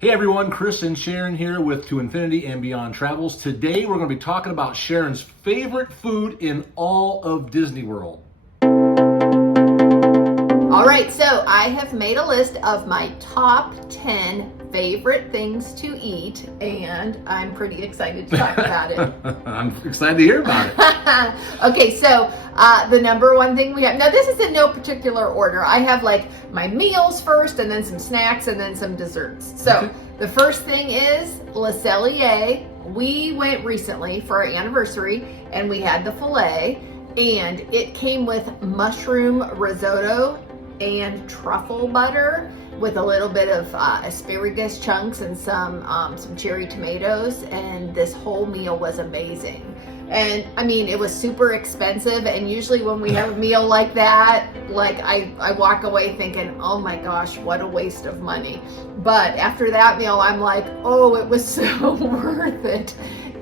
Hey everyone, Chris and Sharon here with To Infinity and Beyond Travels. Today we're going to be talking about Sharon's favorite food in all of Disney World. All right, so I have made a list of my top 10 favorite things to eat, and I'm pretty excited to talk about it. I'm excited to hear about it. Okay, so the number one thing we have, now this is in no particular order. I have like my meals first, and then some snacks, and then some desserts. So the first thing is Le Cellier. We went recently for our anniversary, and we had the filet, and it came with mushroom risotto and truffle butter with a little bit of asparagus chunks and some cherry tomatoes, and this whole meal was amazing. And I mean, it was super expensive, and usually when we have a meal like that, like I walk away thinking, oh my gosh, what a waste of money. But after that meal, I'm like, oh, it was so worth it.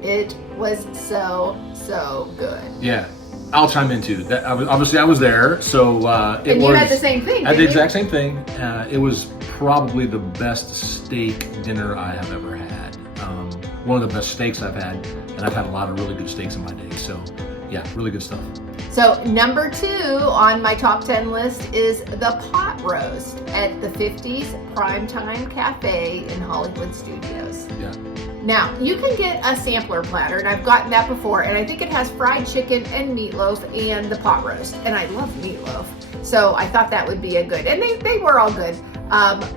It was so good. Yeah. I'll chime in too. That I was there, so and you had the same thing. I had the exact same thing. It was probably the best steak dinner I have ever had. One of the best steaks I've had, and I've had a lot of really good steaks in my day. So, yeah, really good stuff. So number 2 on my top 10 list is the pot roast at the 50s Primetime Cafe in Hollywood Studios. Yeah. Now, you can get a sampler platter, and I've gotten that before, and I think it has fried chicken and meatloaf and the pot roast, and I love meatloaf. So I thought that would be a good, and they were all good,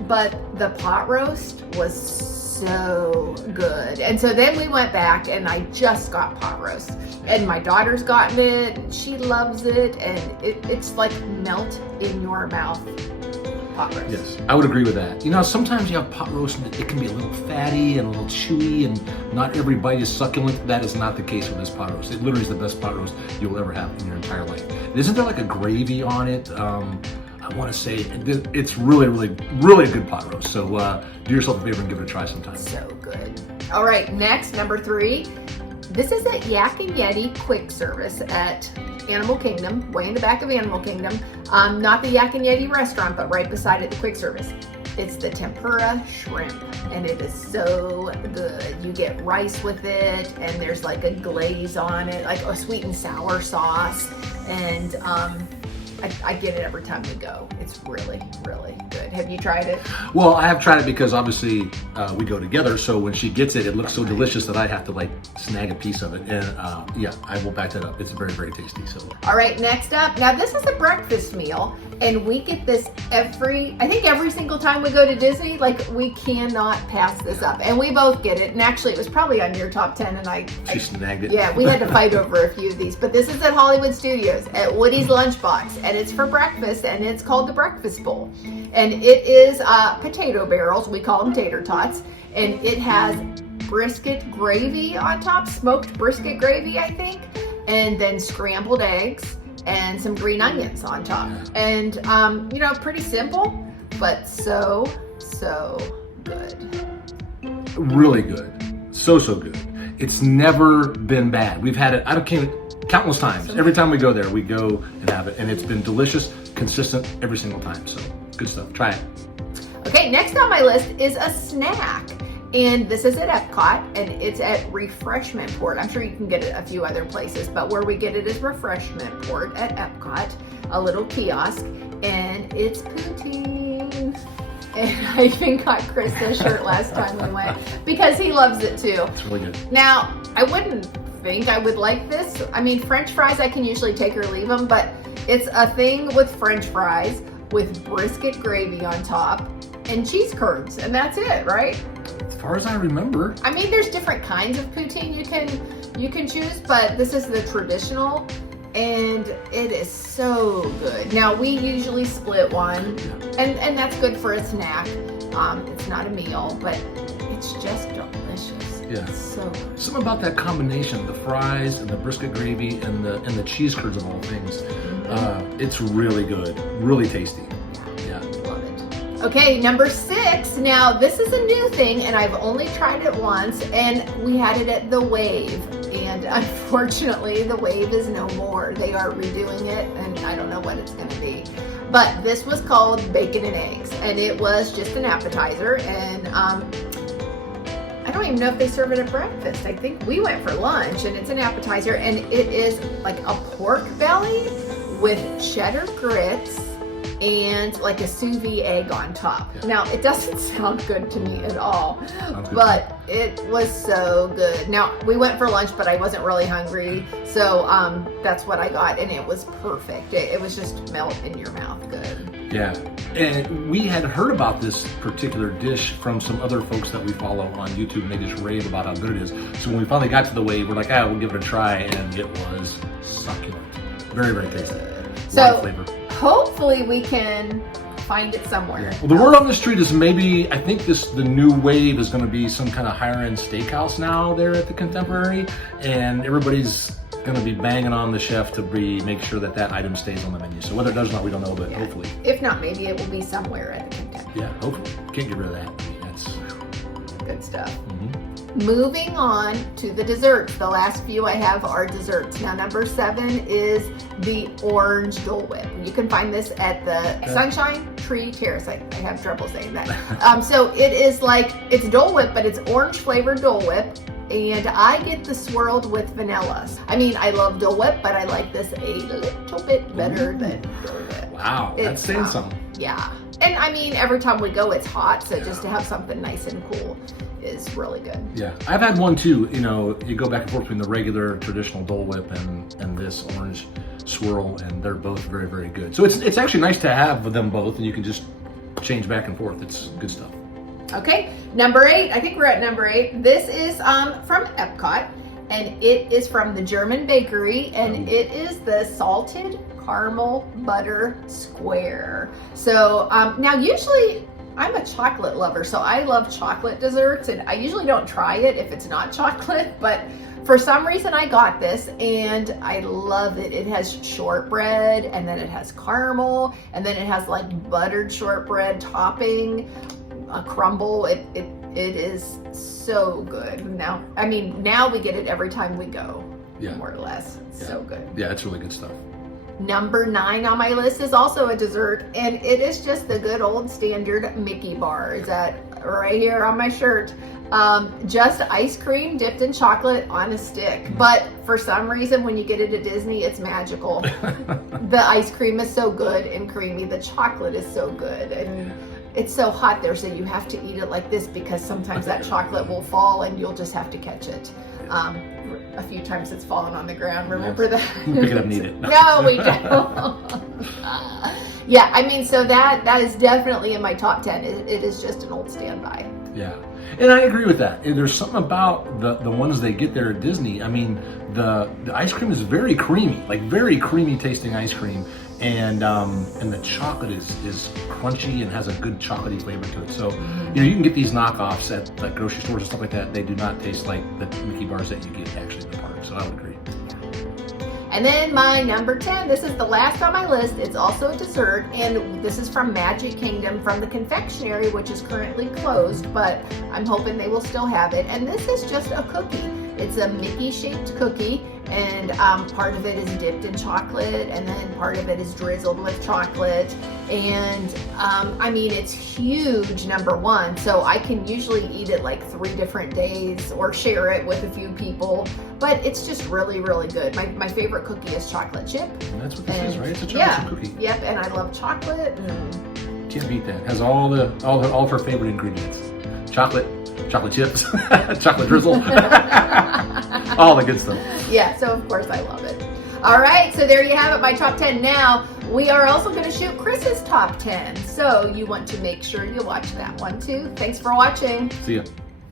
but the pot roast was so good. And so then we went back, and I just got pot roast, and my daughter's gotten it, she loves it, and it's like melt in your mouth. Pot roast. Yes, I would agree with that. You know, sometimes you have pot roast and it can be a little fatty and a little chewy, and not every bite is succulent. That is not the case with this pot roast. It literally is the best pot roast you'll ever have in your entire life. Isn't there like a gravy on it? I want to say it's really a good pot roast. So do yourself a favor and give it a try sometime. So good. All right, next, number 3. This is at Yak and Yeti quick service at Animal Kingdom, way in the back of Animal Kingdom. Not the Yak and Yeti restaurant, but right beside it, the quick service. It's the Tempura Shrimp, and it is so good. You get rice with it, and there's like a glaze on it, like a sweet and sour sauce, and I get it every time we go. It's really good. Have you tried it? Well, I have tried it because obviously we go together. So when she gets it, it looks so delicious that I have to like snag a piece of it. And yeah, I will back that up. It's very tasty. So. All right, next up. Now this is a breakfast meal, and we get this I think every single time we go to Disney. Like, we cannot pass this up, and we both get it. And actually, it was probably on your top 10, and she snagged it. Yeah, we had to fight over a few of these, but this is at Hollywood Studios at Woody's Lunchbox, and it's for breakfast, and it's called the Breakfast Bowl, and it is potato barrels. We call them tater tots, and it has brisket gravy on top, smoked brisket gravy, I think, and then scrambled eggs and some green onions on top. And you know, pretty simple, but so good. Really good. So good. It's never been bad. We've had it, I don't count countless times. Every time we go there, we go and have it, and it's been delicious, consistent every single time. So good stuff. Try it. Okay, next on my list is a snack, and this is at Epcot, and it's at Refreshment Port. I'm sure you can get it a few other places, but where we get it is Refreshment Port at Epcot, a little kiosk, and it's poutine. And I even got Chris this shirt last time we went because he loves it too. It's really good. Now, I wouldn't think I would like this. I mean, French fries, I can usually take or leave them, but it's a thing with French fries with brisket gravy on top and cheese curds, and that's it, right? As far as I remember. I mean, there's different kinds of poutine you can choose, but this is the traditional, and it is so good. Now, we usually split one, and that's good for a snack. It's not a meal, but it's just delicious. Yeah. It's so good. Something about that combination, the fries and the brisket gravy and the cheese curds of all things. It's really good, really tasty. Yeah. Love it. Okay, number 6. Now, this is a new thing, and I've only tried it once, and we had it at the Wave. And unfortunately, the Wave is no more. They are redoing it, and I don't know what it's going to be. But this was called bacon and eggs, and it was just an appetizer. And I don't even know if they serve it at breakfast. I think we went for lunch, and it's an appetizer, and it is like a pork belly with cheddar grits and like a sous vide egg on top. Yeah. Now, it doesn't sound good to me at all, Sounds good. but it was so good. Now, we went for lunch, but I wasn't really hungry, so that's what I got, and it was perfect. It was just melt in your mouth good. Yeah, and we had heard about this particular dish from some other folks that we follow on YouTube, and they just rave about how good it is. So when we finally got to the wave, we're like, we'll give it a try, and it was succulent. Very, very tasty. So, a lot of flavor. Hopefully we can find it somewhere. Yeah. Well, the word on the street is maybe, I think the new wave is going to be some kind of higher end steakhouse now there at the Contemporary, and everybody's going to be banging on the chef to make sure that item stays on the menu. So whether it does or not, we don't know, but hopefully. If not, maybe it will be somewhere at the Contemporary. Yeah, hopefully. Can't get rid of that. I mean, that's good stuff. Mm-hmm. Moving on to the desserts. The last few I have are desserts. Now, number 7 is the orange Dole Whip. You can find this at the Sunshine Tree Terrace. I have trouble saying that. So it is like, it's Dole Whip, but it's orange flavored Dole Whip. And I get the swirled with vanilla. I mean, I love Dole Whip, but I like this a little bit better than Dole Whip. Wow, that's saying something. Yeah. And I mean, every time we go, it's hot. So just to have something nice and cool is really good. Yeah, I've had one too. You know, you go back and forth between the regular traditional Dole Whip and this orange swirl, and they're both very, very good. So it's actually nice to have them both, and you can just change back and forth. It's good stuff. Okay, number 8. I think we're at number 8. This is from Epcot, and it is from the German bakery, and it is the salted caramel butter square. So now usually I'm a chocolate lover, so I love chocolate desserts, and I usually don't try it if it's not chocolate, but for some reason I got this and I love it. It has shortbread, and then it has caramel, and then it has like buttered shortbread topping, a crumble. It is so good. Now, I mean, now we get it every time we go, more or less. So good. Yeah, it's really good stuff. Number 9 on my list is also a dessert, and it is just the good old standard Mickey bar. Is that right here on my shirt? Just ice cream dipped in chocolate on a stick. But for some reason, when you get it at Disney, it's magical. The ice cream is so good and creamy. The chocolate is so good, and it's so hot there, so you have to eat it like this because sometimes that chocolate will fall and you'll just have to catch it. A few times it's fallen on the ground. Remember that? Pick it up and eat it. No, we don't. Yeah, I mean, so that is definitely in my top 10. It is just an old standby. Yeah, and I agree with that. There's something about the ones they get there at Disney. I mean, the ice cream is very creamy, like very creamy tasting ice cream, and the chocolate is crunchy and has a good chocolatey flavor to it. So you know, you can get these knockoffs at like grocery stores and stuff like that. They do not taste like the Mickey bars that you get actually in the park. So I would agree. And then my number 10, this is the last on my list. It's also a dessert, and this is from Magic Kingdom from the confectionery, which is currently closed, but I'm hoping they will still have it. And this is just a cookie. It's a Mickey-shaped cookie, and part of it is dipped in chocolate, and then part of it is drizzled with chocolate. And I mean, it's huge, number 1, so I can usually eat it like 3 different days or share it with a few people, but it's just really, really good. My favorite cookie is chocolate chip. And that's what this is, right? It's a chocolate chip cookie. Yep, and I love chocolate. Can't beat that. It has all of her favorite ingredients. Chocolate chips, chocolate drizzle, all the good stuff. Yeah, so of course I love it. All right, so there you have it, my top 10. Now, we are also going to shoot Chris's top 10. So you want to make sure you watch that one too. Thanks for watching. See ya.